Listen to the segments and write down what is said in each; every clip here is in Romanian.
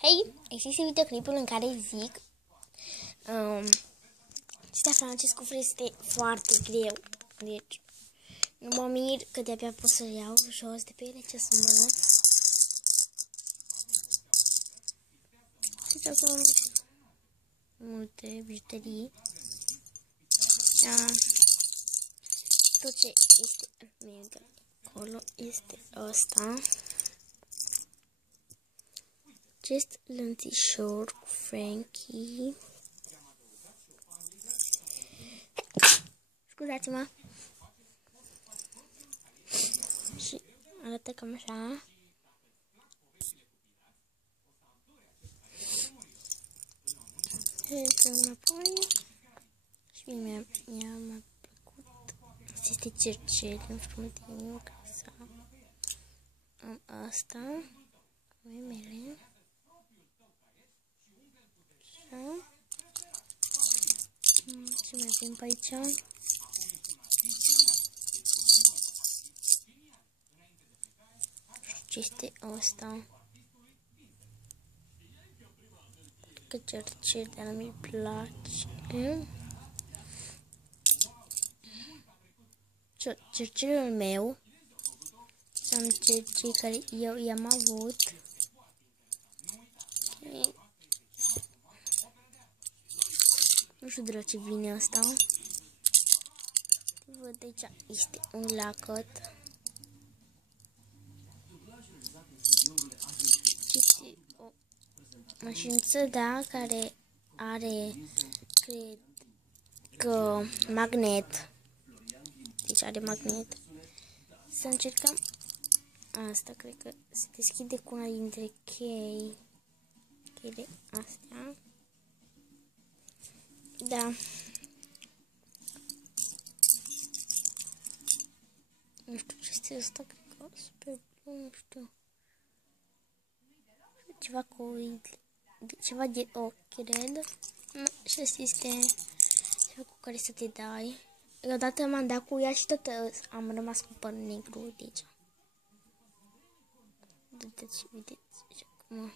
Hei, există videoclipul în care zic Citea Francescu este foarte greu. Deci nu mă mir că de-abia pot să iau jos de pe ele ce sunt bănuți. Deci acolo multe bijuterii. Tot ce este mega acolo este ăsta. Acest lănțișor cu Frankie. Scuzați-mă. Și arată cam așa. Trecem înapoi. Și mie mi-a plăcut. Este cercel în frumunteniu. Am asta. Memele. Așa. Ce mai avem pe aici? Ce este ăsta? Că cercel, dar nu-mi place. Cercelul meu. Am cercei care eu i-am avut. Okay. Nu știu de la ce vine asta. Văd aici, este un lacăt. Este o mașinuță, da, care are, cred că, magnet. Deci are magnet. Să încercăm. Asta cred că se deschide cu una dintre cheile astea. Da. Nu știu ce este asta, cred că super bun, nu știu. Ceva cu ceva de ochi, cred. Și asta este ceva cu care să te dai. Odată m-am dat cu ea și tot am rămas cu părul negru, deci. Vedeți, și acum.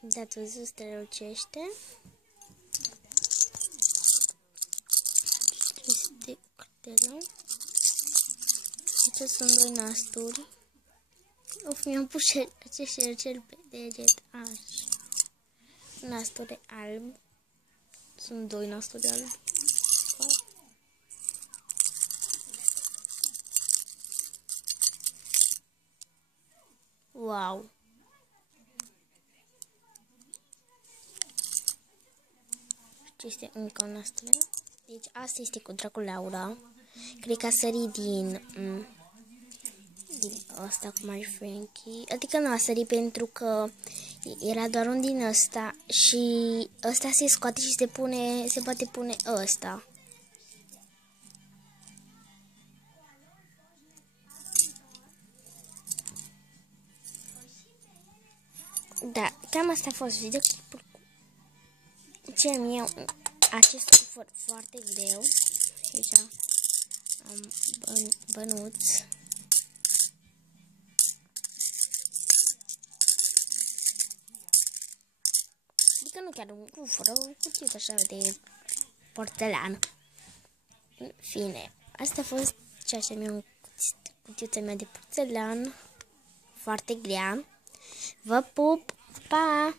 Da, ați văzut, strălucește. Este cartela. Aici sunt doi nasturi. Of, mi-am pus acest șercel pe deget. Așa. Nasturi alb. Sunt doi nasturi albi. Wow! Este încă un nasturi. Deci asta este cu dracul Laura. Cred că a sărit din ăsta cu My Frankie. Adică nu a sărit pentru că era doar un din ăsta și ăsta se scoate și se poate pune ăsta. Da, cam asta a fost videoclipul cu ce am eu acest cufăr foarte greu. Și aici am bănuți. Adică nu chiar un cufăr, o cutiuță așa de porțelan. În fine, asta a fost ceea ce mi-am cutiuța mea de porțelan foarte grea. Vă pup, pa!